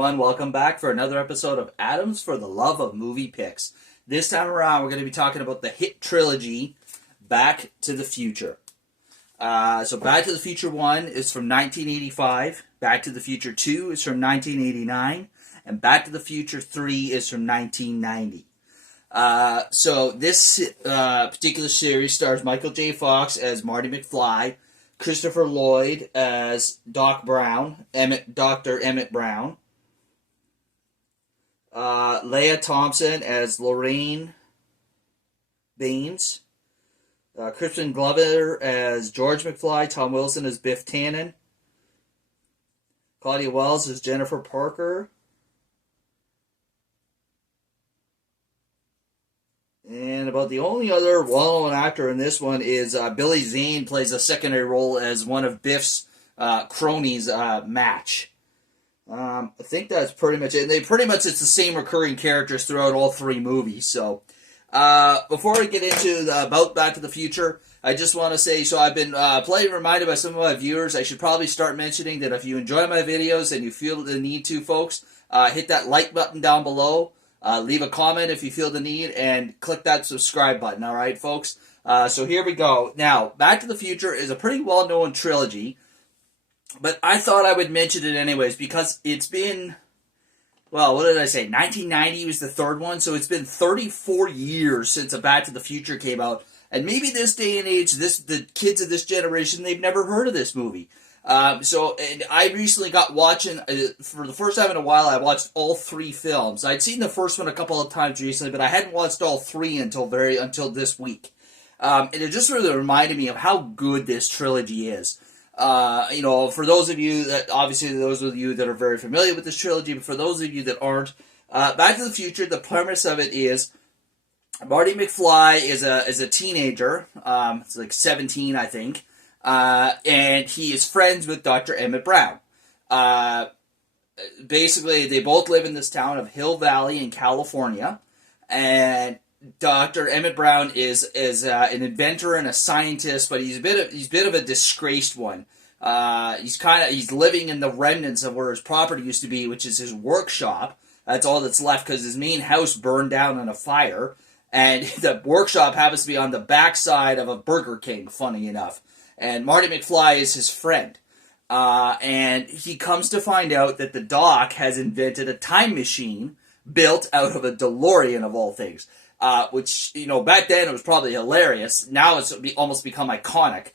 everyone. Welcome back for another episode of Adams for the Love of Movie Picks. This time around, we're going to be talking about the hit trilogy, Back to the Future. So Back to the Future 1 is from 1985, Back to the Future 2 is from 1989, and Back to the Future 3 is from 1990. So this particular series stars Michael J. Fox as Marty McFly, Christopher Lloyd as Doc Brown, Dr. Emmett Brown, Leah Thompson as Lorraine Baines, Crispin Glover as George McFly, Tom Wilson as Biff Tannen, Claudia Wells as Jennifer Parker, and about the only other well-known actor in this one is Billy Zane plays a secondary role as one of Biff's cronies, Match. I think that's pretty much it. And it's the same recurring characters throughout all three movies. So, before we get into about Back to the Future, I just want to say, so I've been plenty reminded by some of my viewers, I should probably start mentioning that if you enjoy my videos and you feel the need to, folks, hit that like button down below. Leave a comment if you feel the need, and click that subscribe button, alright, folks? So here we go. Now, Back to the Future is a pretty well-known trilogy, but I thought I would mention it anyways, because it's been, well, what did I say? 1990 was the third one, so it's been 34 years since a Back to the Future came out, and maybe this day and age, the kids of this generation, they've never heard of this movie. And I recently got watching, for the first time in a while, I watched all three films. I'd seen the first one a couple of times recently, but I hadn't watched all three until this week. And it just really reminded me of how good this trilogy is. For those of you that are very familiar with this trilogy, but for those of you that aren't, Back to the Future, the premise of it is, Marty McFly is a teenager, it's like 17, I think. And he is friends with Dr. Emmett Brown. Basically, they both live in this town of Hill Valley in California, and Dr. Emmett Brown is an inventor and a scientist, but he's a bit of a disgraced one. He's living in the remnants of where his property used to be, which is his workshop. That's all that's left because his main house burned down in a fire, and the workshop happens to be on the backside of a Burger King, funny enough. And Marty McFly is his friend. And he comes to find out that the Doc has invented a time machine built out of a DeLorean, of all things. Which, back then it was probably hilarious. Now it's almost become iconic.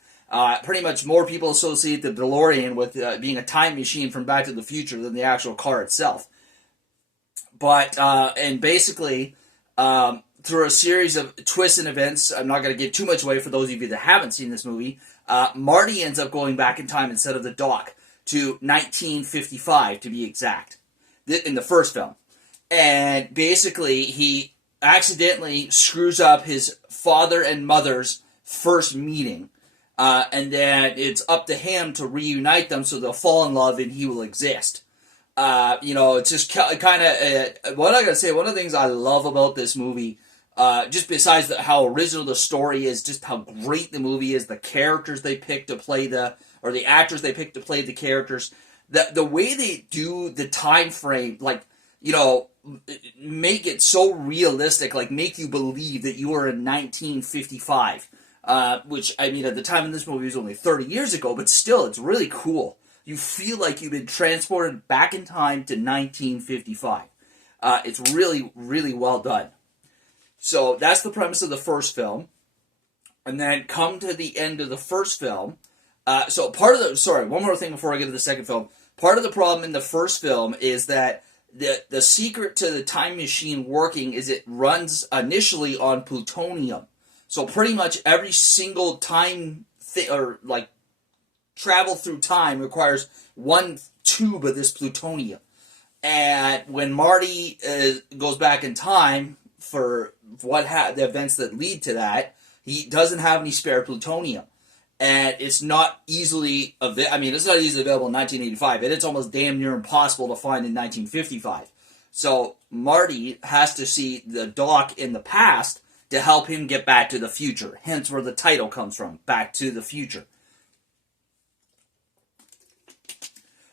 Pretty much more people associate the DeLorean with being a time machine from Back to the Future than the actual car itself. But, and basically, through a series of twists and events, I'm not going to give too much away for those of you that haven't seen this movie, Marty ends up going back in time instead of the Doc to 1955, to be exact, in the first film. And basically, he accidentally screws up his father and mother's first meeting, and then it's up to him to reunite them so they'll fall in love and he will exist. It's just kind of, what I gotta say, one of the things I love about this movie, just besides how original the story is, just how great the movie is, the characters they pick to play the actors they pick to play the characters, the way they do the time frame, make it so realistic, make you believe that you are in 1955, which, I mean, at the time in this movie was only 30 years ago, but still, it's really cool. You feel like you've been transported back in time to 1955. It's really, really well done. So that's the premise of the first film. And then come to the end of the first film. One more thing before I get to the second film. Part of the problem in the first film is that the secret to the time machine working is it runs initially on plutonium. So pretty much every single time travel through time requires one tube of this plutonium. And when Marty goes back in time for the events that lead to that, he doesn't have any spare plutonium. And it's not easily available. I mean, it's not easily available in 1985, and it's almost damn near impossible to find in 1955. So Marty has to see the Doc in the past to help him get back to the future. Hence where the title comes from, Back to the Future.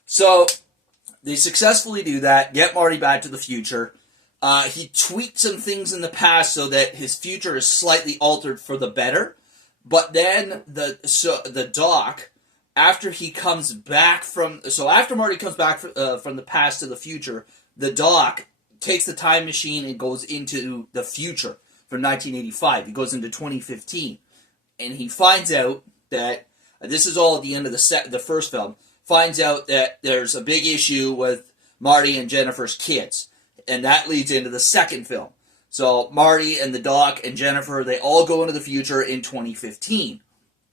So They successfully do that, get Marty back to the future. He tweaked some things in the past so that his future is slightly altered for the better. But then the Doc, after he comes back after Marty comes back from the past to the future, the Doc takes the time machine and goes into the future from 1985. He goes into 2015, and he finds out that this is all at the end of the first film. Finds out that there's a big issue with Marty and Jennifer's kids, and that leads into the second film. So Marty and the Doc and Jennifer, they all go into the future in 2015,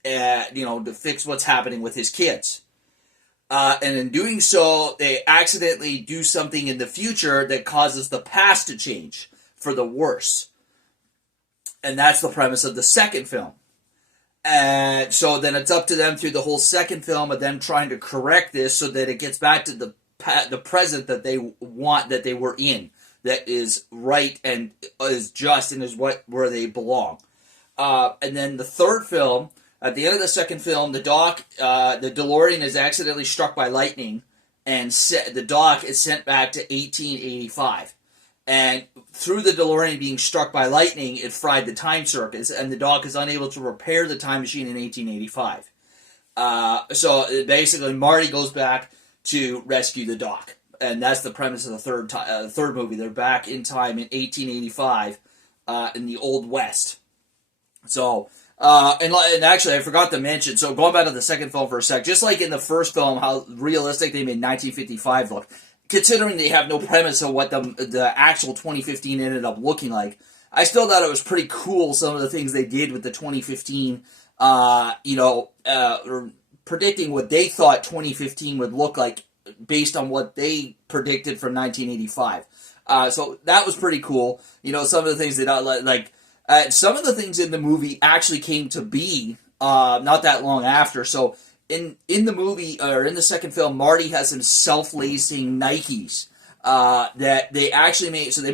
to fix what's happening with his kids. And in doing so, they accidentally do something in the future that causes the past to change for the worse. And that's the premise of the second film. And so then it's up to them through the whole second film of them trying to correct this so that it gets back to the present that they want, that they were in, that is right and is just and is where they belong. And then the third film, at the end of the second film, the DeLorean is accidentally struck by lightning, and the Doc is sent back to 1885. And through the DeLorean being struck by lightning, it fried the time circuits, and the Doc is unable to repair the time machine in 1885. So basically, Marty goes back to rescue the Doc, and that's the premise of the third movie. They're back in time in 1885 in the Old West. So, and actually, I forgot to mention. So going back to the second film for a sec, just like in the first film, how realistic they made 1955 look. Considering they have no premise of what the actual 2015 ended up looking like, I still thought it was pretty cool some of the things they did with the 2015, predicting what they thought 2015 would look like based on what they predicted from 1985. So that was pretty cool. Some of the things that some of the things in the movie actually came to be not that long after. So in the movie, or in the second film, Marty has some self-lacing Nikes that they actually made. So they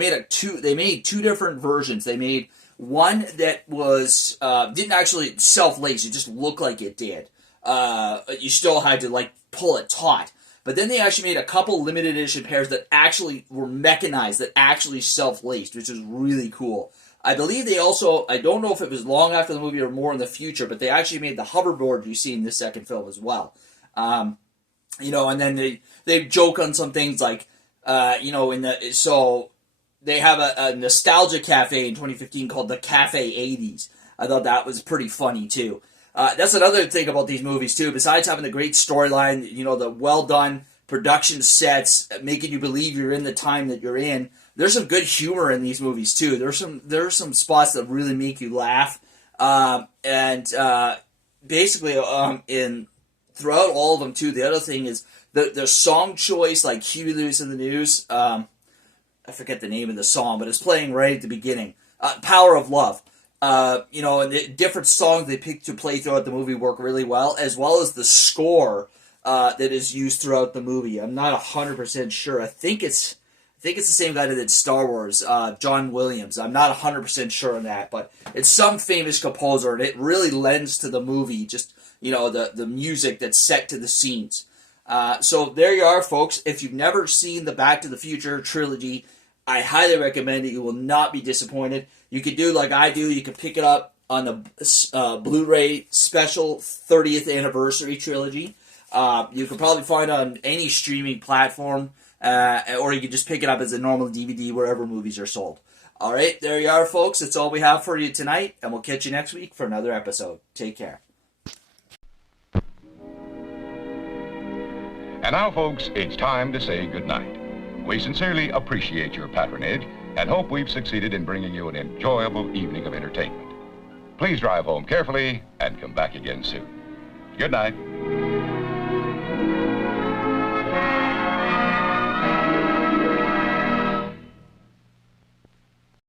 made two different versions. They made one that was didn't actually self-lace; it just looked like it did. You still had to pull it taut. But then they actually made a couple limited edition pairs that actually were mechanized, that actually self-laced, which is really cool. I believe they also, I don't know if it was long after the movie or more in the future, but they actually made the hoverboard you see in this second film as well. And then they joke on some things like, so they have a nostalgia cafe in 2015 called the Cafe 80s. I thought that was pretty funny too. That's another thing about these movies too. Besides having the great storyline, the well done production sets, making you believe you're in the time that you're in. There's some good humor in these movies too. There's some spots that really make you laugh, basically in throughout all of them too. The other thing is the song choice, like Huey Lewis in the News. I forget the name of the song, but it's playing right at the beginning. Power of Love. And the different songs they pick to play throughout the movie work really well, as well as the score that is used throughout the movie. I'm not 100% sure. I think it's the same guy that did Star Wars, John Williams. I'm not 100% sure on that, but it's some famous composer, and it really lends to the movie, just, the music that's set to the scenes. So there you are, folks. If you've never seen the Back to the Future trilogy, I highly recommend it. You will not be disappointed. You could do like I do. You can pick it up on the Blu-ray special 30th anniversary trilogy. You can probably find it on any streaming platform, or you can just pick it up as a normal DVD wherever movies are sold. All right, there you are, folks. That's all we have for you tonight, and we'll catch you next week for another episode. Take care. And now, folks, it's time to say goodnight. We sincerely appreciate your patronage and hope we've succeeded in bringing you an enjoyable evening of entertainment. Please drive home carefully and come back again soon. Good night.